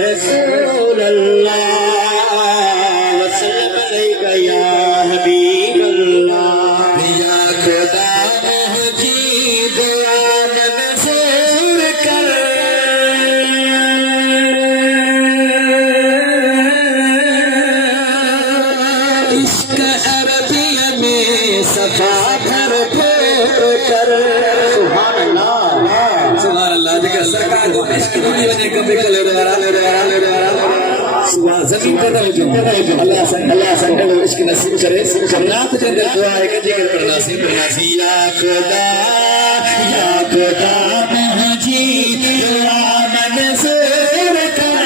रसूल अल्लाह वसल्लम अलैका या हबीब अल्लाह या खुदा मुझी दुआ मंजूर कर इश्क अरबिय में सफा भरपूर कर सुभान अल्लाह जिक्र सरकार को इश्क दुनिया ने कभी कले ज़मीन पे जो अल्लाह संगल इश्क नसीब करे जन्नत के अंदर दुआ है कि जिक्र करना नसीब या खुदा मुझी दुआ मंजूर कर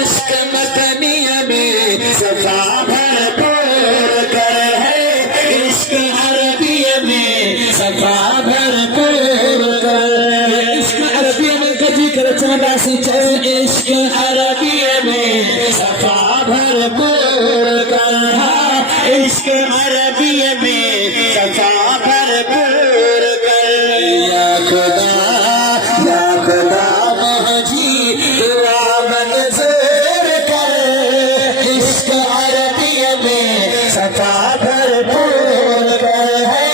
इश्क मदनिया में सफा भरपूर कर है इश्क अरबिया में सफा भरपूर कर इश्क अरबिया में जिक्र चाहता सी इश्क अरबिया में सफा भरपूर कर इश्क अरबिया में सफा भरपूर कर या खुदा मुझी दुआ मंजूर कर इश्क अरबिया में सफा भरपूर कर है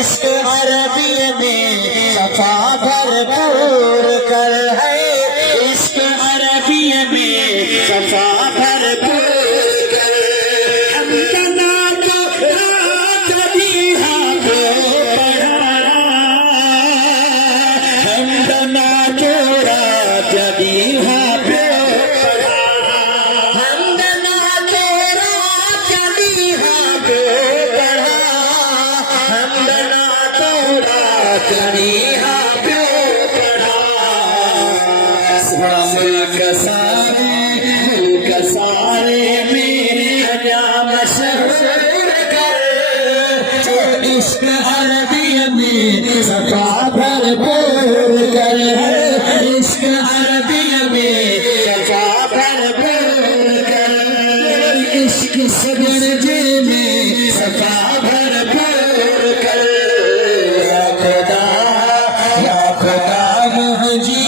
इश्क अरबिया में सफा भरपूर कर है इश्क अरबिया में सफा भरपूर कर हम तना को रात दीहा को पढ़ाया हम तना को रात दीहा को पढ़ाया हम तना को रात दीहा को पढ़ाया हम तना को रात दीहा को पढ़ाया मुल्क सारे मेरे नाम मशहूर कर इश्क अरबिया में सफा भरपूर कर इश्क अरबिया में सफा भरपूर कर इश्क सदरजे में सफा भरपूर कर या खुदा मुझी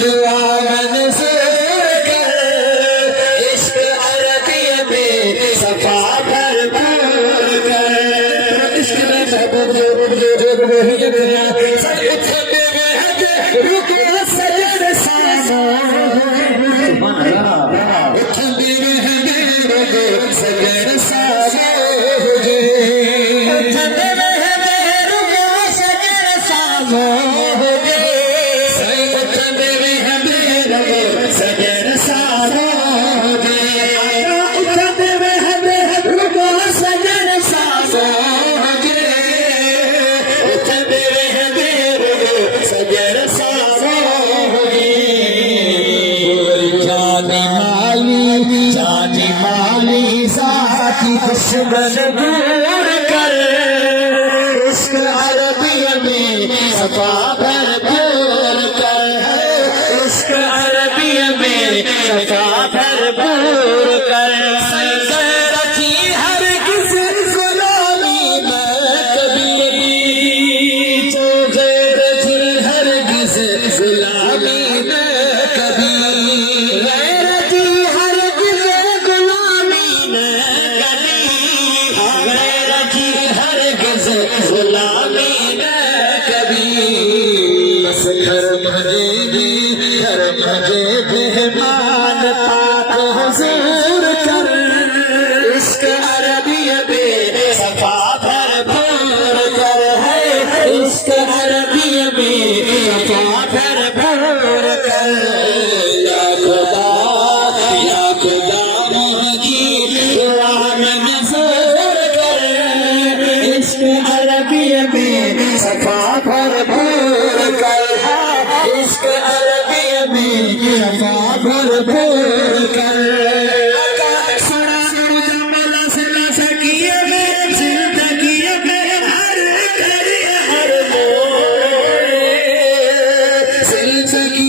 दुआ मंजूर कर इश्क अरबिया में सफा भरपूर कर इश्क में रुको सजद सामो सजद सामो दुश्मन दूर कर इश्क अरबिया में सफा भरपूर कर इश्क अरबिया में सफा भरपूर कर रखी हर किस गुलामी में कभी रखी हर किस गुलामी में कभी रखी हर किस गुलामी में गुलामी न कभी बस घर मुझे मेहमान पाक हुजूर कर इश्क अरबिया में सफा भरपूर कर है इश्क अरबिया में सफा भरपूर कर या खुदा मुझी दुआ मंजूर कर इश्क अरबिया में सफा भरपूर कर इश्क अरबिया में सफा भरपूर कर जिंदगी में हर करिए हर मोड़ जिंदगी